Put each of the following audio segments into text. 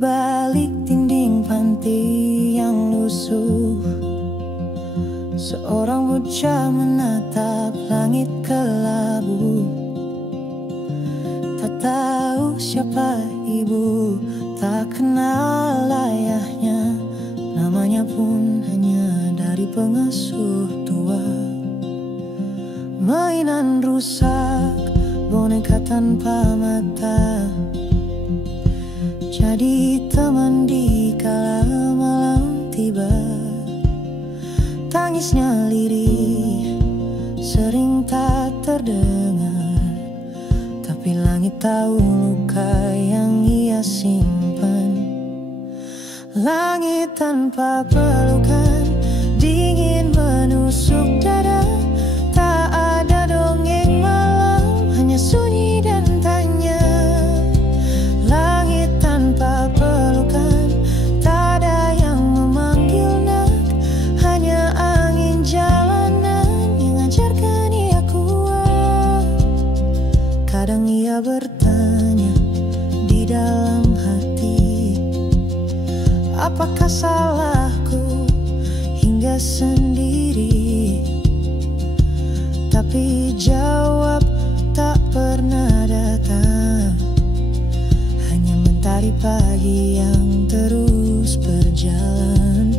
balik dinding panti yang lusuh, seorang bocah menatap langit kelabu. Tak tahu siapa ibu, tak kenal ayahnya, namanya pun hanya dari pengasuh tua. Mainan rusak, boneka tanpa mata, jadi teman di kala malam tiba. Tangisnya lirih, sering tak terdengar, tapi langit tahu luka yang ia simpan. Langit tanpa pelukan, dingin menusuk dada. Tak ada dongeng malam, hanya sunyi dan tanya. Langit tanpa pelukan, tak ada yang memanggil nak, hanya angin jalanan yang ajarkan ia kuat. Kadang ia bertanya di dalam hati, apakah salahku hingga sendiri? Tapi jawab tak pernah datang, hanya mentari pagi yang terus berjalan.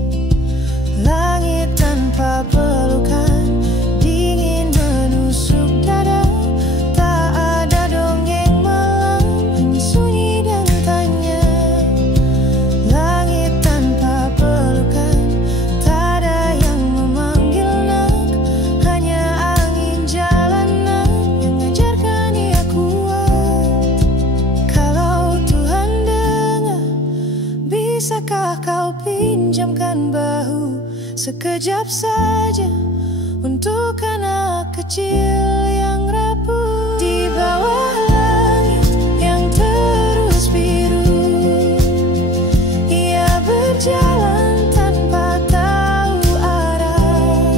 Langit tanpa pelukan, dingin menusuk dada. Tak ada dongeng malam, hanya sunyi dan tanya. Langit tanpa pelukan, tak ada yang memanggil nak, hanya angin jalanan yang ajarkan ia kuat. Kalau Tuhan dengar, bisakah kau pinjamkan bahu sekejap saja untuk anak kecil yang rapuh? Di bawah langit yang terus biru, ia berjalan tanpa tahu arah,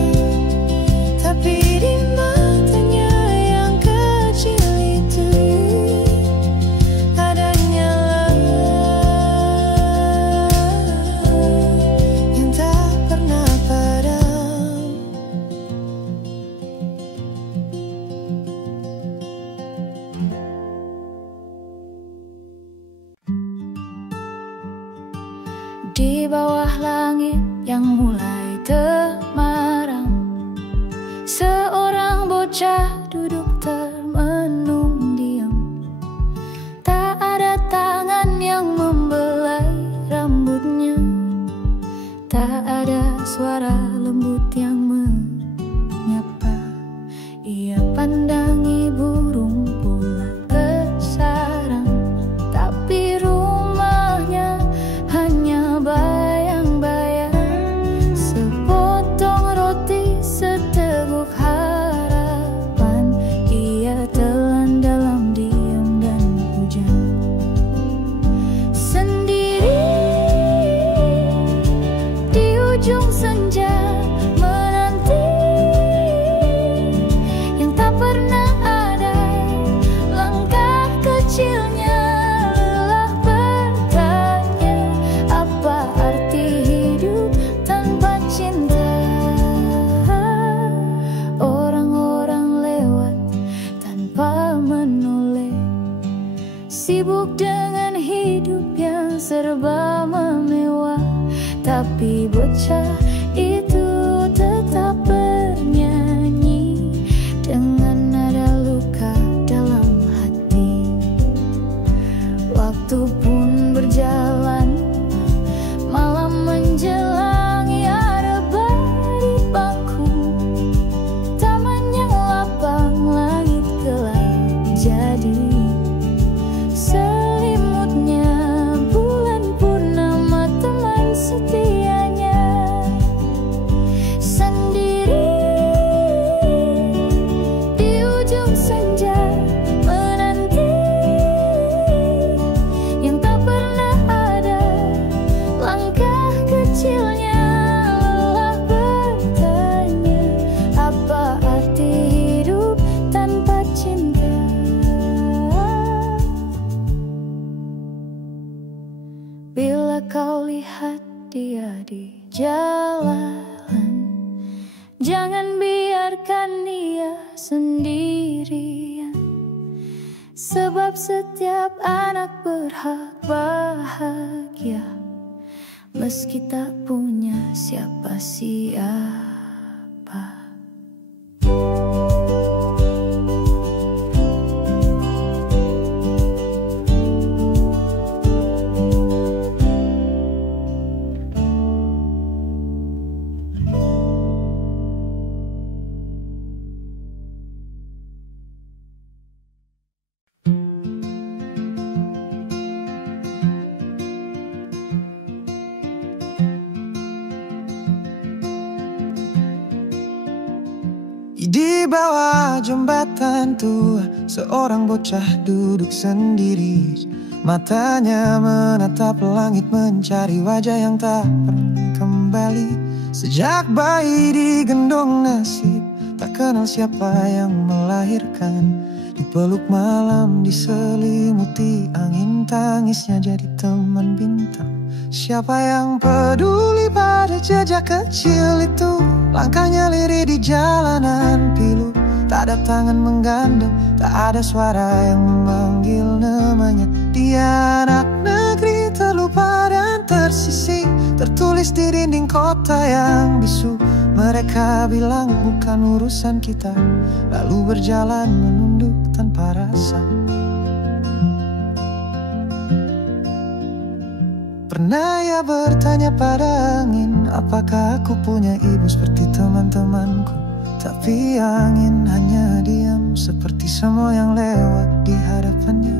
tapi di matanya yang kecil itu ada nyala yang tak pernah padam. Di bawah langit yang mulai temaram, seorang bocah duduk termenung diam. Tak ada tangan yang membelai rambutnya, tak ada suara lembut yang menyapa. Ia pandangi burung pula ke sarang, tapi rumahnya hanya bayang-bayang. Sepotong roti, seteguk harapan, ia telan dalam diam dan hujan. Sendiri di ujung senja, menanti yang tak pernah ada. Langkah kecilnya lelah bertanya, apa arti hidup tanpa cinta? Orang-orang lewat tanpa menoleh, sibuk dengan hidup yang serba memewah, tapi bocah itu tetap bernyanyi dengan nada luka dalam hati. Waktu pun berjalan, malam menjelang, ia rebah di bangku taman yang lapang, langit gelap jadi selimutnya. Bulan purnama teman setianya, di jalan. Jangan biarkan dia sendirian, sebab setiap anak berhak bahagia, meski tak punya siapa-siapa. Di bawah jembatan tua, seorang bocah duduk sendiri. Matanya menatap langit, mencari wajah yang tak pernah kembali. Sejak bayi digendong nasib, tak kenal siapa yang melahirkan. Dipeluk malam, diselimuti angin, tangisnya jadi teman bintang. Siapa yang peduli pada jejak kecil itu? Langkahnya lirih di jalanan pilu, tak ada tangan menggendong, tak ada suara yang memanggil namanya. Dia anak negeri terlupa dan tersisih, tertulis di dinding kota yang bisu. Mereka bilang bukan urusan kita, lalu berjalan menunduk tanpa rasa. Pernah ia bertanya pada angin, apakah aku punya ibu seperti teman-temanku? Tapi angin hanya diam, seperti semua yang lewat di hadapannya.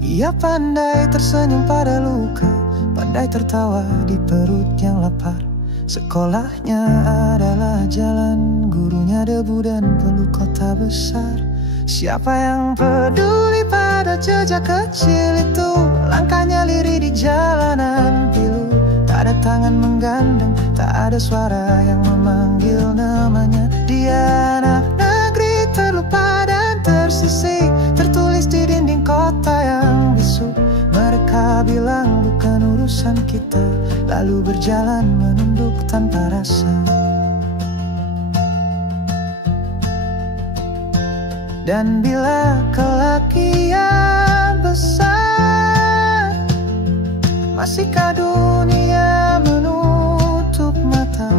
Ia pandai tersenyum pada luka, pandai tertawa di perut yang lapar. Sekolahnya adalah jalan, gurunya debu dan peluk kota besar. Siapa yang peduli pada jejak kecil itu? Langkahnya lirih di jalanan pilu, tak ada tangan menggandeng, tak ada suara yang memanggil namanya. Dia anak negeri terlupa dan tersisih, tertulis di dinding kota yang bisu. Mereka bilang bukan urusan kita, lalu berjalan menunduk tanpa rasa. Dan bila kelak ia besar, masihkah dunia menutup mata?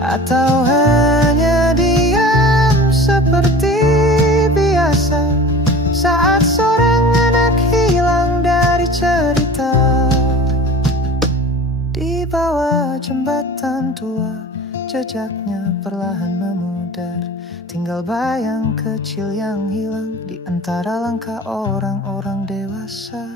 Atau hanya diam seperti biasa saat seorang anak hilang dari cerita? Di bawah jembatan tua, jejaknya perlahan memudar, tinggal bayang kecil yang hilang di antara langkah orang-orang dewasa.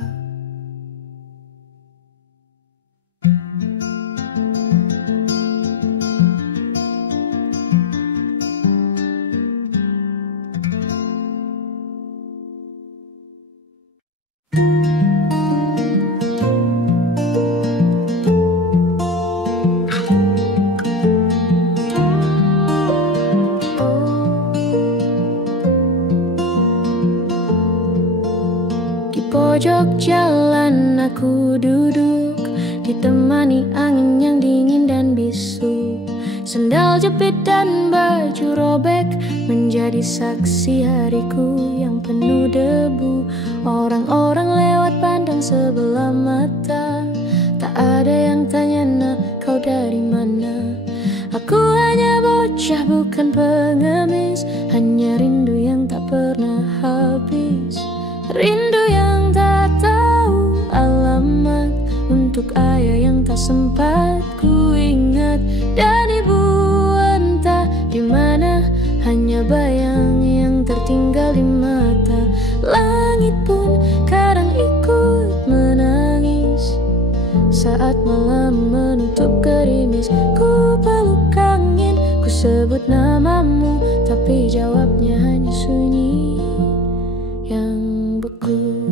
Pojok jalan aku duduk, ditemani angin yang dingin dan bisu. Sendal jepit dan baju robek menjadi saksi hariku yang penuh debu. Orang-orang lewat pandang sebelah mata, tak ada yang tanya nak kau dari mana. Aku hanya bocah bukan pengemis, hanya rindu yang tak pernah habis. Rindu yang tak tahu alamat, untuk ayah yang tak sempat ku ingat, dan ibu entah di mana, hanya bayang yang tertinggal di mata. Langit pun kadang ikut menangis saat malam menutup gerimis. Ku peluk angin, ku sebut namamu, tapi jawabnya hanya sunyi yang beku.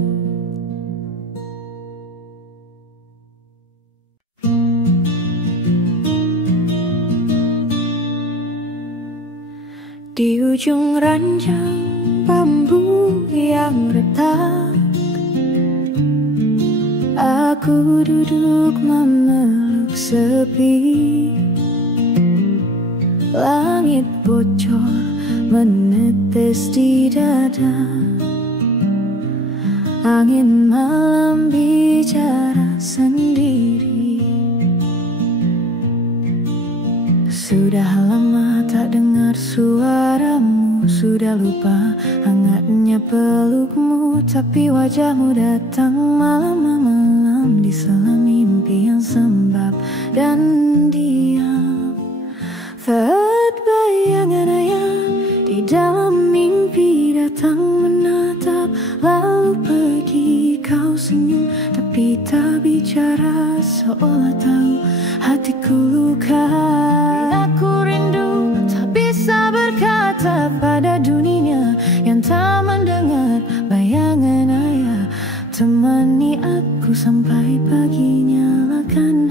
Di ujung ranjang bambu yang retak, aku Aku duduk memeluk sepi, langit bocor menetes di dada. Angin malam bicara sendiri. Sudah lama tak dengar suaramu, sudah lupa hangatnya pelukmu. Tapi wajahmu datang malam-malam di sela mimpi yang sembab dan diam. Saat bayangan ayah di dalam mimpi datang menatap, lalu pergi. Kau senyum tapi tak bicara, seolah tahu hatiku luka. Aku rindu tak bisa berkata pada dunia yang tak mendengar bayangan ayah. Temani aku sampai pagi, nyalakan